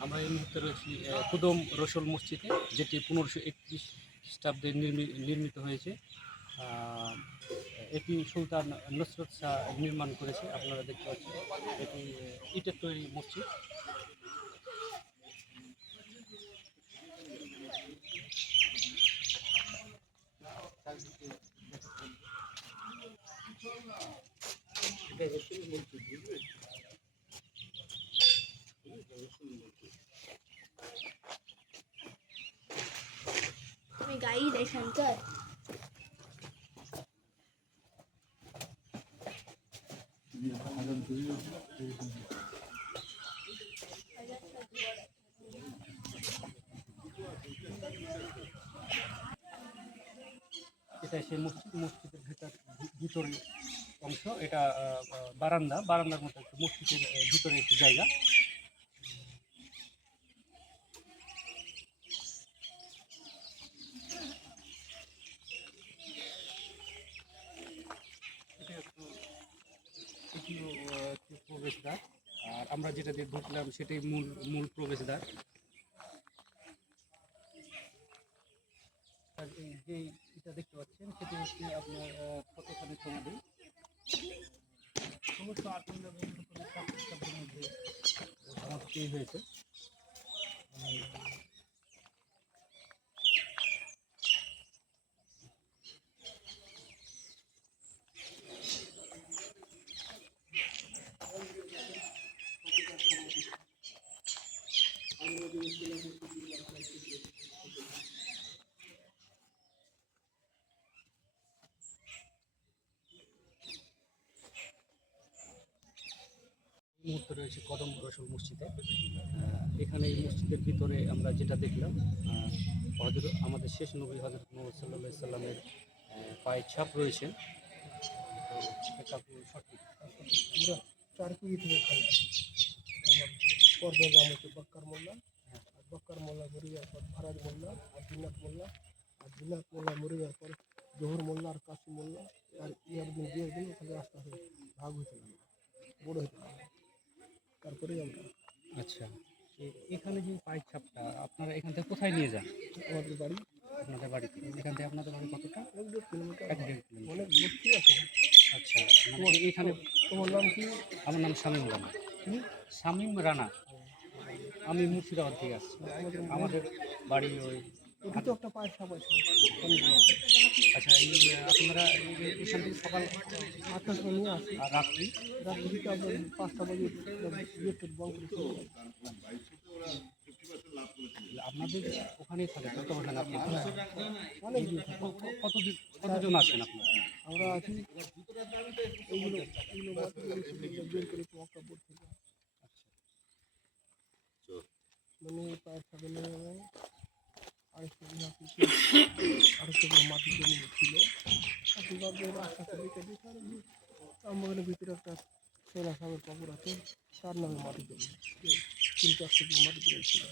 আমরা এই মুহূর্তে রয়েছি কুদম রসুল মসজিদে, যেটি পনেরোশো একত্রিশ খ্রিস্টাব্দে নির্মি- নির্মিত হয়েছে। এটি সুলতান নসরত শাহ নির্মাণ করেছে, আপনারা দেখতে পাচ্ছেন। এটি ইটের তৈরি মসজিদ। আমি গাইড এই শঙ্কর? এটা সেই মসজিদ মসজিদের ভেতর ভিতরে অংশ। এটা বারান্দা। বারান্দার মতো মসজিদের ভিতরে একটি জায়গা। একটি প্রবেশদ্বার। আর আমরা যেটা দিয়ে ঢুকলাম সেটাই মূল মূল প্রবেশদ্বার। যে এটা দেখতে পাচ্ছেন, সেটি হচ্ছে আপনার কতখানি সমাধি? সমস্ত খ্রিস্টাব্দের মধ্যে সমাপ্তি হয়েছে। মুহূর্তে রয়েছে কদম রসুল মসজিদে। এখানে এই মসজিদের ভিতরে আমরা যেটা দেখলাম হজরত, আমাদের শেষ নবী হজরত মোহাম্মদ সাল্লাহ সাল্লামের পায়ের ছাপ রয়েছে। সঠিক। আমরা চার থেকে পর্দা গ্রাম হচ্ছে বক্কার মোল্লা। আর বক্কার মোল্লা মরে যাওয়ার পর ফারাজ মোল্লা আর জিনাত মোল্লা। আর জিনাত মোল্লা মরে যাওয়ার পর জোহর মোল্লা আর কাশি মোল্লা। আর ইয়ার দিন বিয়ের দিন ওখানে রাস্তা হয়ে ভাগ হয়েছিল বড় হয়েছিল তারপরেই আমরা আচ্ছা এখানে যে পায়ের ছাপটা আপনারা এখান থেকে কোথায় নিয়ে যান? আমাদের বাড়ি। আপনাদের বাড়িতে এখান থেকে আপনাদের বাড়ি কতটা? এক দেড় কিলোমিটার। এক দেড় কিলোমিটার। অনেক বস্তি আছে। আচ্ছা মানে এখানে তোমার নাম কি? আমার নাম শামীম রানা। শামীম রানা? আমি মুর্শিদাবাদ থেকে আসছি। আমাদের বাড়ি ওই তো একটা আচ্ছা এই আপনারা এখান থেকে সকাল আটটার সময় নিয়ে আসি। আর রাত্রি? রাত্রি দিকে আপনার পাঁচটা বাজে। আপনাদের ওখানেই থাকে আপনার? অনেক থাকে। কতদিন কতজন আছেন আপনার? আমরা আছি এইগুলো এইগুলো মাটি করে সেগুলো বের করে মানে পায়ের সাথে নিয়ে নেয় আরেকটা আরেকটা বিঘা মাটি জমি ছিল। থেকে কেটে তার আমাদের ভিতরে একটা সোনা সাগর কাপড় আছে, তার নামে মাটি জমি। চারশো বিঘা মাটি জমি ছিল।